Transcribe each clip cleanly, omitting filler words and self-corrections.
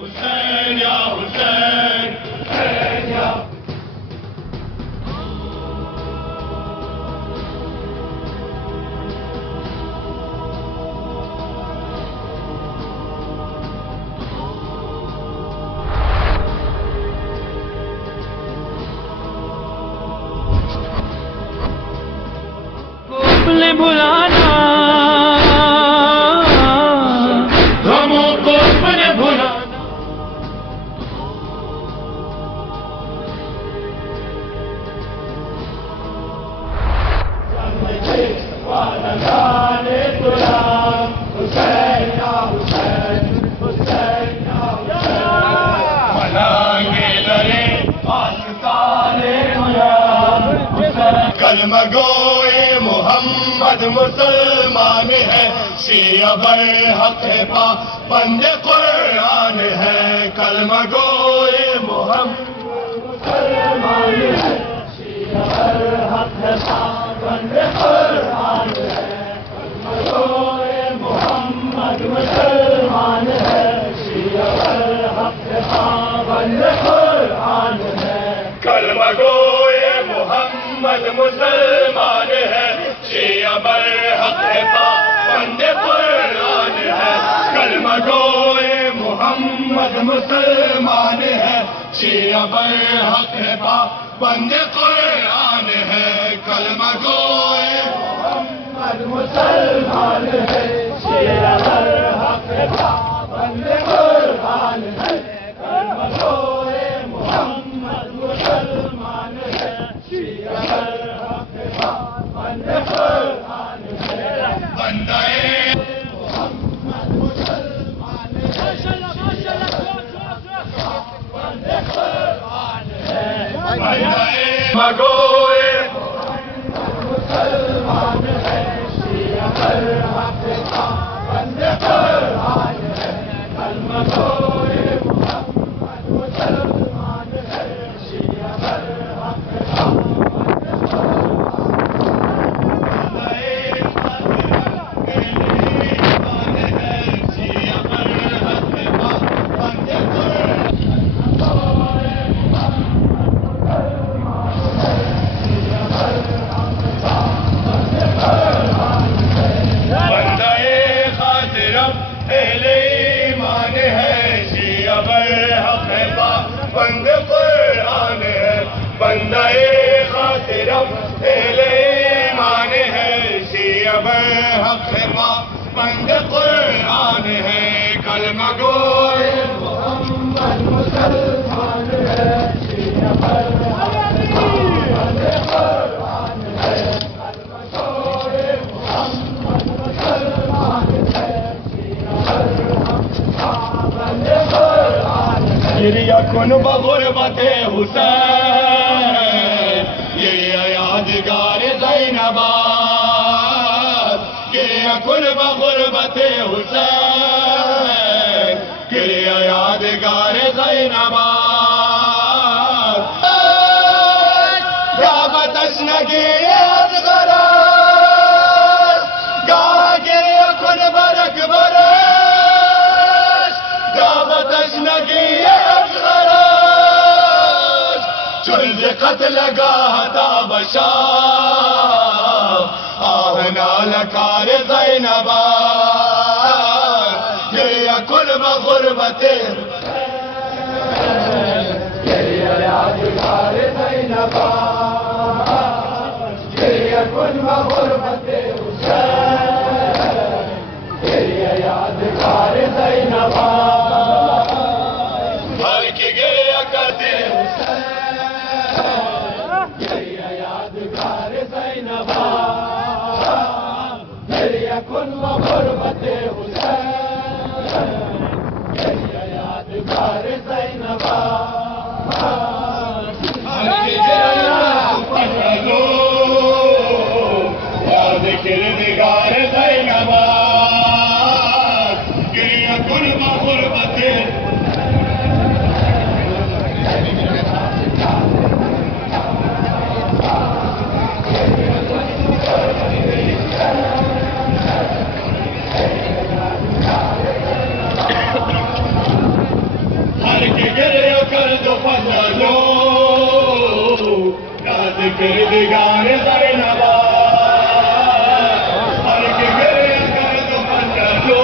हुसैन या हुसैन, हुसैन या कोपले भुलाना, गमों को अपने भुलाना, वाला गाने गुलाम, हुसैन या हुसैन, हुसैन या हुसैन, मनाएंगे लड़े आस्ताने गुलाम, हुसैन। कलमा गोए मोहम्मद मुसलमान है, शिया बरहक है पाबंद कुरान है। कलमा गोए मोहम्मद मुसलमान है, शिया बरहक है पाबंद कुरान है। कलमा गोए मोहम्मद मुसलमान है, शिया बरहक है पाबंद कुरान है। कलमा गोए मोहम्मद मुसलमान है, शिया बरहक है पाबंद कुरान है। कलमा गोए मोहम्मद मुसलमान है, शिया बरहक है पाबंद कुरान है। कलमा गोए मोहम्मद मुसलमान है, शिया बरहक है पाबंद कुरान है। कलमा गोए मोहम्मद मुसलमान है, शिया बरहक है पाबंद कुरान है। बंदाए मोहम्मद मुसलमान है, पाबंद कुरान है। बंदाए मगोए मोहम्मद मुसलमान है, शिया बरहक है पाबंद कुरान है। कलमा गोए मोहम्मद मुसलमान है, शिया बरहक है पाबंद बंदाए खातिरम अहले ईमान है, शिया बरहक है पाबंद कुरान है। बंदाए खातिरम अहले ईमान है, शिया बरहक है पाबंद कुरान है। कलमा गोए मोहम्मद मुसलमान है, शिया बरहक है पाबंद कुरान है। कलमा गोए मोहम्मद मुसलमान है, शिया बरहक है पाबंद कुरान है। गिरिया कुन बगुरबत हुसैन, ये यादगार ज़ैनबाद। गिरिया कुन बगुरबत हुसैन, गिरिया यादगार ज़ैनबाद। गावत अशनगी अज़गरस, गाह गिरिया कुन बरक बरस। गावत अशनगी अज़गरस, चुल्ज़ क़त्ल गाह ताबशा, आहना लकार ज़ैनबाद। गिरिया कुन बगुरबत गिरिया यादगार ज़ैनबाद। गिरिया कुन बगुरबत हुसैन, गिरिया यादगार ज़ैनबाद। भर के गिरिया करते हुसैन, गिरिया यादगार ज़ैनबाद। गिरिया कुन बगुरबत हुसैन, गिरिया यादगार ज़ैनबाद। किरदगार ज़ैनबाद। गिरिया कुन बगुरबत किरदिगार ज़ैनबा हर के गिरे कर दो पंजो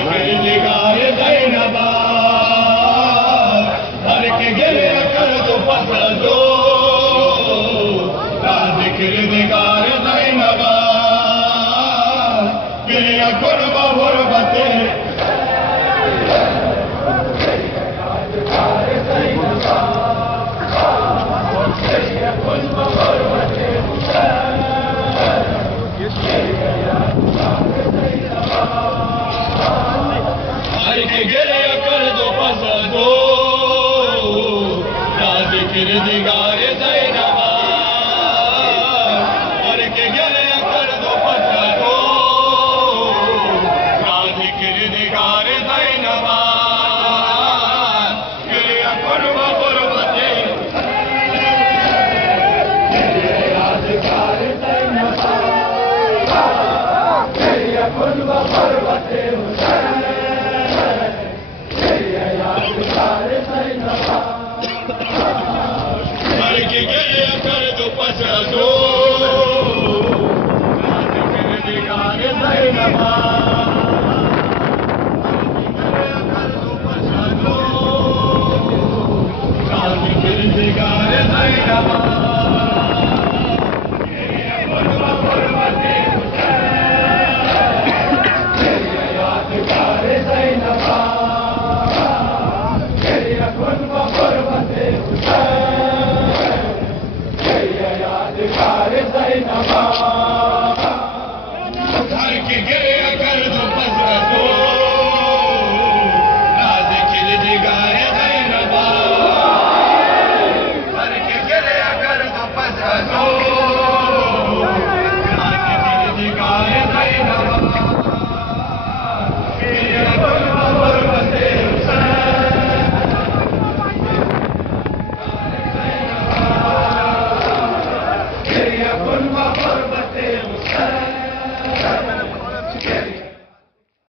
किरदिगार ज़ैनबा किरदिगार ज़ैनबा गिरिया गुरबा गुरबते हर के गिरिया कर दो पसंदो किरदिगार